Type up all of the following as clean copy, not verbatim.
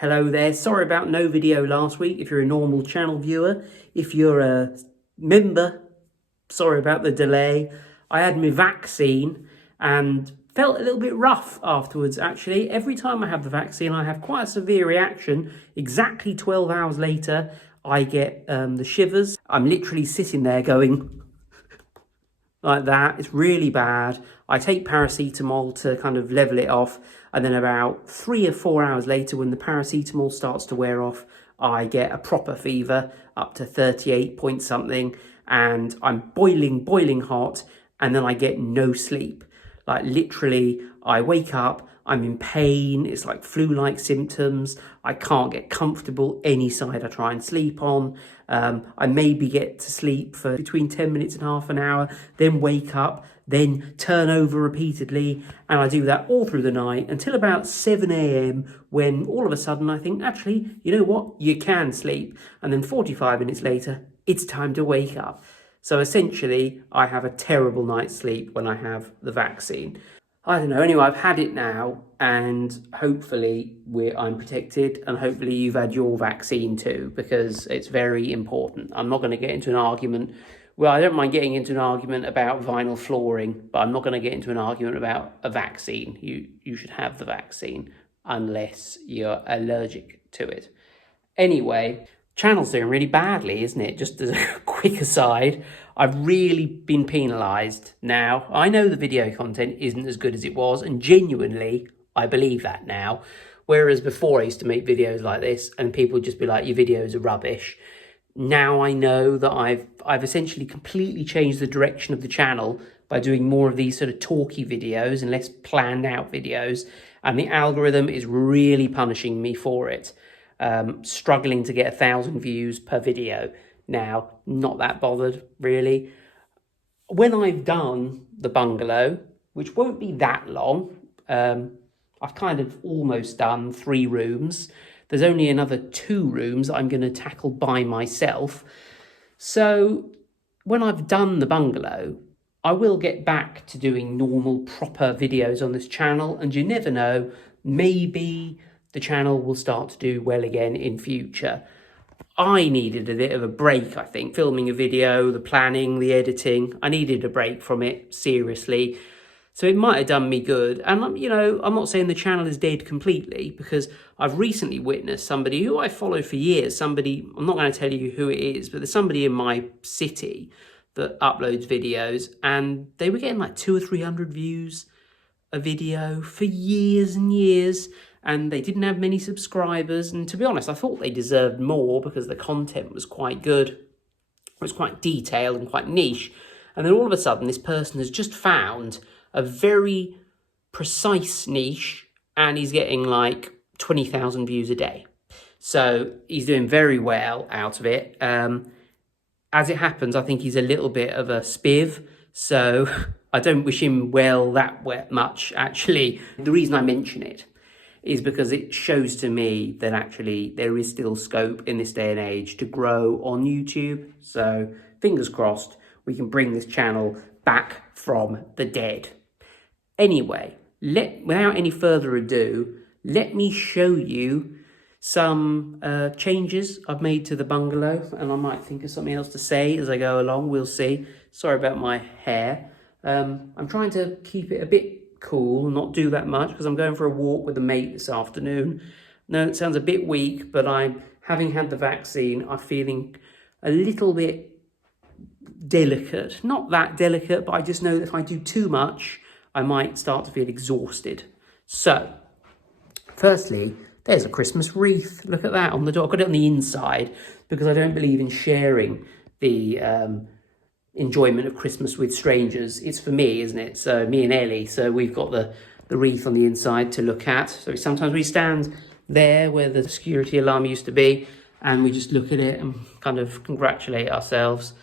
Hello there, sorry about no video last week if you're a normal channel viewer. If you're a member, sorry about the delay. I had my vaccine and felt a little bit rough afterwards actually. Every time I have the vaccine I have quite a severe reaction. Exactly 12 hours later I get the shivers. I'm literally sitting there going like that. It's really bad. I take paracetamol to kind of level it off, and then about 3 or 4 hours later, when the paracetamol starts to wear off, I get a proper fever up to 38 point something, and I'm boiling hot, and then I get no sleep. Like literally, I wake up, I'm in pain, it's like flu-like symptoms, I can't get comfortable any side I try and sleep on. I maybe get to sleep for between 10 minutes and half an hour, then wake up, then turn over repeatedly, and I do that all through the night until about 7 a.m. when all of a sudden I think, actually, you know what, you can sleep. And then 45 minutes later, it's time to wake up. So essentially, I have a terrible night's sleep when I have the vaccine. I don't know, anyway, I've had it now, and hopefully I'm protected, and hopefully you've had your vaccine too, because it's very important. I'm not going to get into an argument. Well, I don't mind getting into an argument about vinyl flooring, but I'm not going to get into an argument about a vaccine. You should have the vaccine unless you're allergic to it. Anyway, channel's doing really badly, isn't it? Just as a quick aside, I've really been penalised now. I know the video content isn't as good as it was, and genuinely, I believe that now. Whereas before I used to make videos like this and people would just be like, your videos are rubbish. Now I know that I've essentially completely changed the direction of the channel by doing more of these sort of talky videos and less planned out videos. And the algorithm is really punishing me for it. Struggling to get 1,000 views per video now. Not that bothered, really. When I've done the bungalow, which won't be that long, I've kind of almost done 3 rooms. There's only another 2 rooms that I'm going to tackle by myself. So when I've done the bungalow, I will get back to doing normal, proper videos on this channel. And you never know, maybe the channel will start to do well again in future. I needed a bit of a break, I think. Filming a video, the planning, the editing. I needed a break from it, seriously. So it might have done me good. And, you know, I'm not saying the channel is dead completely, because I've recently witnessed somebody who I follow for years. Somebody, I'm not going to tell you who it is, but there's somebody in my city that uploads videos, and they were getting like 200 or 300 views a video for years and years. And they didn't have many subscribers. And to be honest, I thought they deserved more because the content was quite good. It was quite detailed and quite niche. And then all of a sudden, this person has just found a very precise niche, and he's getting like 20,000 views a day. So he's doing very well out of it. As it happens, I think he's a little bit of a spiv. So I don't wish him well that much, actually. The reason I mention it is because it shows to me that actually there is still scope in this day and age to grow on YouTube. So fingers crossed, we can bring this channel back from the dead. Anyway, without any further ado, let me show you some changes I've made to the bungalow, and I might think of something else to say as I go along, we'll see. Sorry about my hair. I'm trying to keep it a bit cool, not do that much, because I'm going for a walk with a mate this afternoon. No, it sounds a bit weak, but having had the vaccine, I'm feeling a little bit delicate. Not that delicate, but I just know that if I do too much, I might start to feel exhausted. So, firstly, there's a Christmas wreath. Look at that on the door. I've got it on the inside because I don't believe in sharing the enjoyment of Christmas with strangers. It's for me, isn't it? So me and Ellie, so we've got the wreath on the inside to look at. So sometimes we stand there where the security alarm used to be, and we just look at it and kind of congratulate ourselves.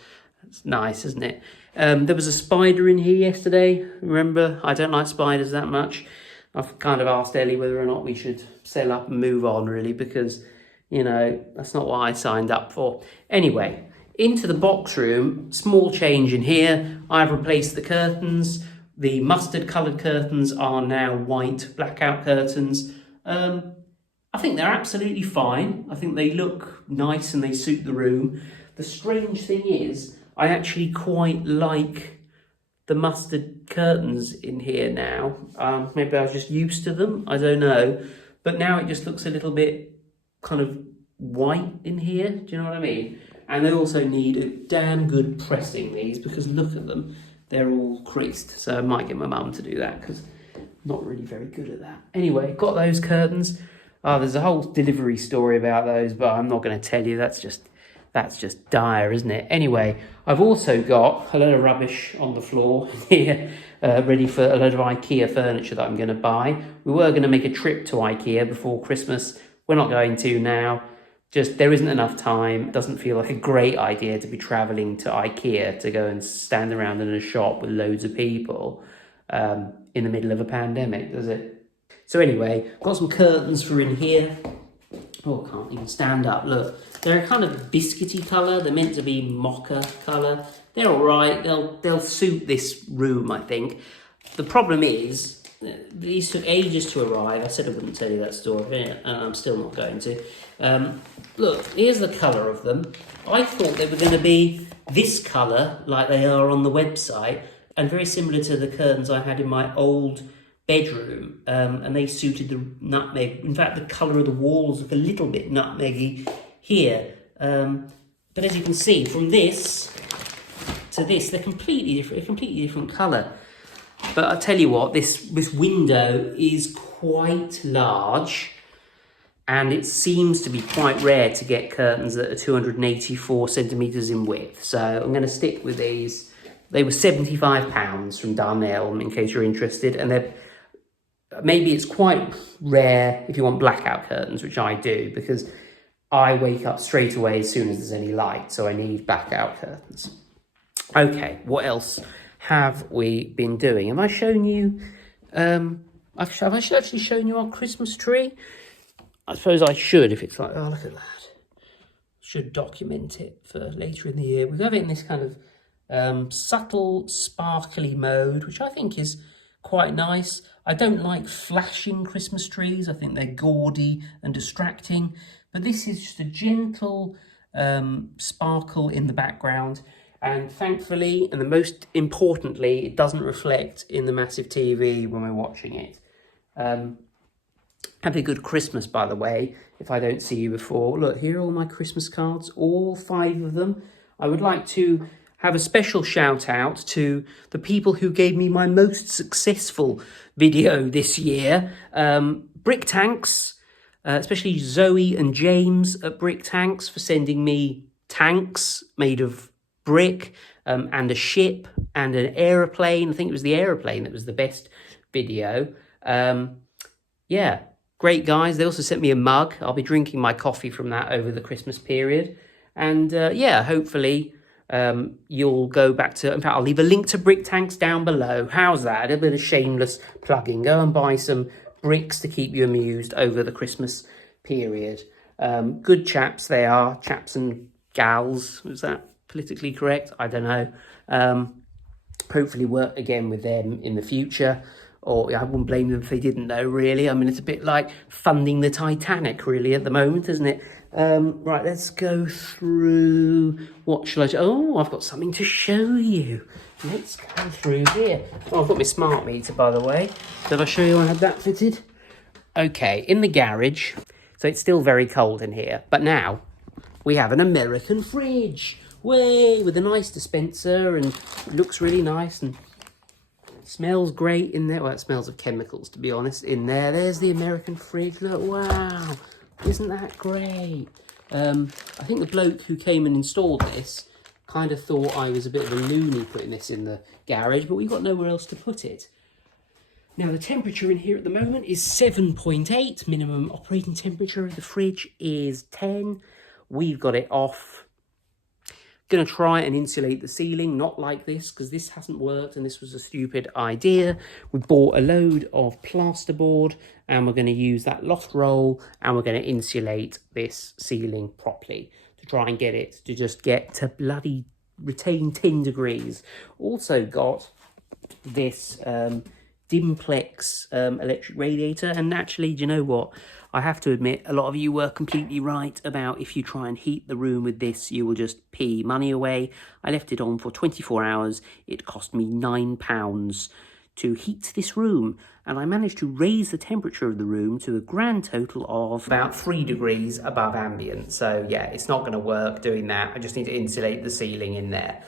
It's nice, isn't it? There was a spider in here yesterday. Remember, I don't like spiders that much. I've kind of asked Ellie whether or not we should sell up and move on, really, because, you know, that's not what I signed up for. Anyway, into the box room, small change in here. I've replaced the curtains. The mustard coloured curtains are now white blackout curtains. I think they're absolutely fine. I think they look nice and they suit the room. The strange thing is, I actually quite like the mustard curtains in here now. Maybe I was just used to them, I don't know. But now it just looks a little bit kind of white in here, do you know what I mean? And they also need a damn good pressing, these, because look at them. They're all creased, so I might get my mum to do that, because I'm not really very good at that. Anyway, got those curtains. Oh, there's a whole delivery story about those, but I'm not going to tell you. That's just dire, isn't it? Anyway, I've also got a load of rubbish on the floor here, ready for a load of IKEA furniture that I'm going to buy. We were going to make a trip to IKEA before Christmas. We're not going to now. Just there isn't enough time. It doesn't feel like a great idea to be travelling to IKEA to go and stand around in a shop with loads of people in the middle of a pandemic, does it? So anyway, got some curtains for in here. Oh, I can't even stand up. Look, they're a kind of biscuity colour. They're meant to be mocha colour. They're all right. They'll suit this room, I think. The problem is, these took ages to arrive. I said I wouldn't tell you that story, and I'm still not going to. Look, here's the colour of them. I thought they were going to be this colour, like they are on the website, and very similar to the curtains I had in my old bedroom, and they suited the nutmeg. In fact, the colour of the walls look a little bit nutmeggy here. But as you can see, from this to this, they're completely different, a completely different colour. But I tell you what, this window is quite large, and it seems to be quite rare to get curtains that are 284 centimetres in width. So I'm going to stick with these. They were £75 from Darnell, in case you're interested, and they're maybe it's quite rare if you want blackout curtains, which I do, because I wake up straight away as soon as there's any light, so I need blackout curtains. Okay, what else have we been doing? Have I shown you, have I actually shown you our Christmas tree? I suppose I should, if it's like, oh, look at that. Should document it for later in the year. We have it in this kind of subtle, sparkly mode, which I think is quite nice. I don't like flashing Christmas trees. I think they're gaudy and distracting. But this is just a gentle sparkle in the background. And thankfully, and the most importantly, it doesn't reflect in the massive TV when we're watching it. Have a good Christmas, by the way, if I don't see you before. Look, here are all my Christmas cards, all 5 of them. I would like to have a special shout out to the people who gave me my most successful video this year. Brick Tanks, especially Zoe and James at Brick Tanks for sending me tanks made of brick and a ship and an aeroplane. I think it was the aeroplane that was the best video. Yeah, great guys. They also sent me a mug. I'll be drinking my coffee from that over the Christmas period. And yeah, hopefully you'll go back to, in fact, I'll leave a link to Brick Tanks down below. How's that? A bit of shameless plugging. Go and buy some bricks to keep you amused over the Christmas period. Good chaps they are, chaps and gals. Is that politically correct? I don't know. Hopefully work again with them in the future. Or I wouldn't blame them if they didn't, though, really. I mean, it's a bit like funding the Titanic, really, at the moment, isn't it? Right, let's go through. What shall I show? Oh, I've got something to show you. Let's go through here. Oh, I've got my smart meter, by the way. Did I show you I had that fitted? Okay, in the garage. So it's still very cold in here. But now we have an American fridge. Way, with a nice dispenser, and it looks really nice and smells great in there. Well, it smells of chemicals, to be honest, in there. There's the American fridge. Look, wow. Isn't that great? I think the bloke who came and installed this kind of thought I was a bit of a loony putting this in the garage, but we've got nowhere else to put it. Now, the temperature in here at the moment is 7.8. Minimum operating temperature of the fridge is 10. We've got it off. Going to try and insulate the ceiling, not like this, because this hasn't worked and this was a stupid idea. We bought a load of plasterboard and we're going to use that loft roll and we're going to insulate this ceiling properly to try and get it to just get to bloody retain 10 degrees. Also got this Dimplex electric radiator. And actually, do you know what? I have to admit, a lot of you were completely right about if you try and heat the room with this, you will just pee money away. I left it on for 24 hours. It cost me £9 to heat this room, and I managed to raise the temperature of the room to a grand total of about 3 degrees above ambient. So yeah, it's not going to work doing that. I just need to insulate the ceiling in there.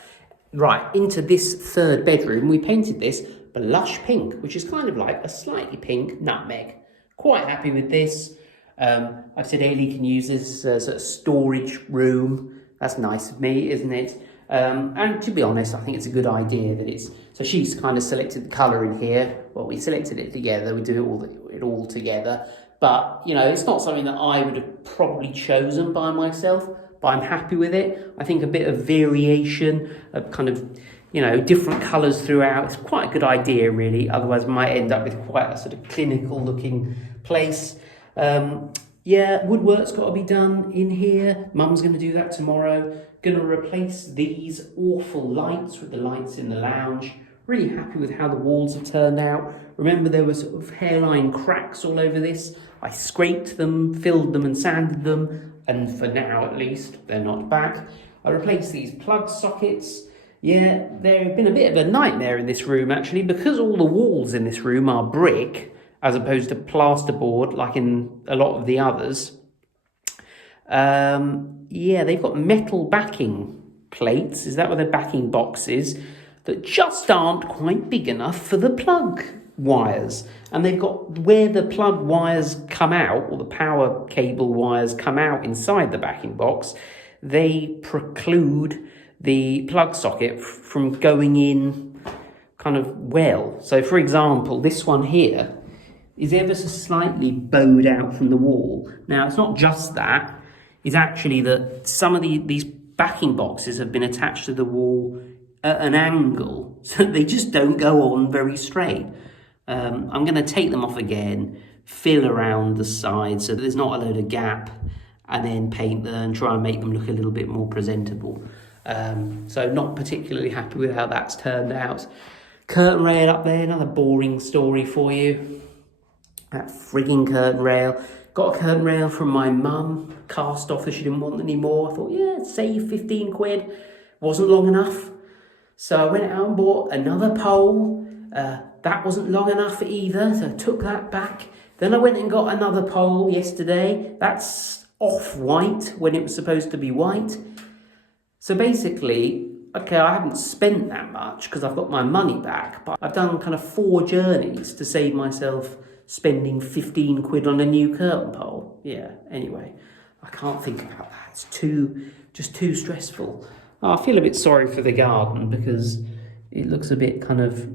Right, into this third bedroom, we painted this blush pink, which is kind of like a slightly pink nutmeg. Quite happy with this. I've said Ellie can use this as a storage room. That's nice of me, isn't it? And to be honest, I think it's a good idea that it's... So she's kind of selected the colour in here. Well, we selected it together. We do it all together. But, you know, it's not something that I would have probably chosen by myself. But I'm happy with it. I think a bit of variation, of kind of, you know, different colours throughout. It's quite a good idea, really. Otherwise, we might end up with quite a sort of clinical-looking place. Yeah, woodwork's got to be done in here. Mum's going to do that tomorrow. Going to replace these awful lights with the lights in the lounge. Really happy with how the walls have turned out. Remember, there were sort of hairline cracks all over this. I scraped them, filled them and sanded them. And for now, at least, they're not back. I replaced these plug sockets. Yeah, they've been a bit of a nightmare in this room, actually, because all the walls in this room are brick, as opposed to plasterboard, like in a lot of the others. Yeah, they've got metal backing plates. Is that what their backing box is? That just aren't quite big enough for the plug wires. And they've got where the plug wires come out, or the power cable wires come out inside the backing box, they preclude the plug socket from going in kind of well. So for example, this one here is ever so slightly bowed out from the wall. Now, it's not just that. It's actually that some of these backing boxes have been attached to the wall at an angle, so they just don't go on very straight. I'm going to take them off again, fill around the sides so that there's not a load of gap, and then paint them and try and make them look a little bit more presentable. So not particularly happy with how that's turned out. Curtain rail up there, another boring story for you. That frigging curtain rail. Got a curtain rail from my mum, cast off that she didn't want any more. I thought, yeah, save 15 quid. Wasn't long enough. So I went out and bought another pole. That wasn't long enough either, so I took that back. Then I went and got another pole yesterday. That's off-white when it was supposed to be white. So basically, okay, I haven't spent that much because I've got my money back, but I've done kind of 4 journeys to save myself spending 15 quid on a new curtain pole. Yeah, anyway, I can't think about that. It's just too stressful. Oh, I feel a bit sorry for the garden because it looks a bit kind of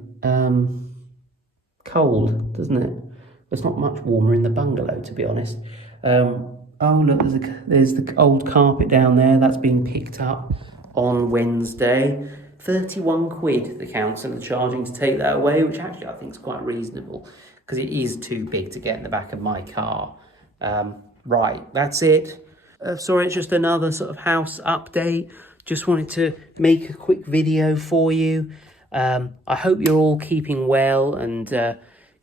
cold, doesn't it? It's not much warmer in the bungalow, to be honest. Oh, look, there's the old carpet down there. That's being picked up on Wednesday. 31 quid the council are charging to take that away, which actually I think is quite reasonable because it is too big to get in the back of my car. Right, that's it. Sorry, it's just another sort of house update. Just wanted to make a quick video for you. I hope you're all keeping well and,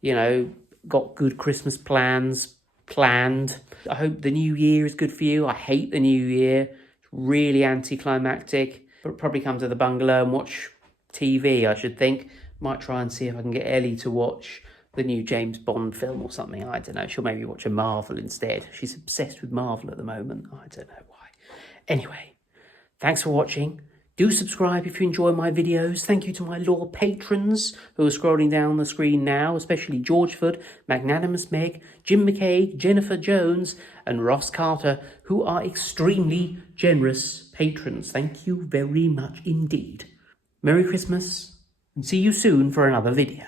you know, got good Christmas plans planned. I hope the new year is good for you. I hate the new year. It's really anticlimactic. But probably come to the bungalow and watch TV, I should think. Might try and see if I can get Ellie to watch the new James Bond film or something. I don't know. She'll maybe watch a Marvel instead. She's obsessed with Marvel at the moment. I don't know why. Anyway, thanks for watching. Do subscribe if you enjoy my videos. Thank you to my loyal patrons who are scrolling down the screen now, especially George Foot, Magnanimous Meg, Jim McKay, Jennifer Jones, and Ross Carter, who are extremely generous patrons. Thank you very much indeed. Merry Christmas, and see you soon for another video.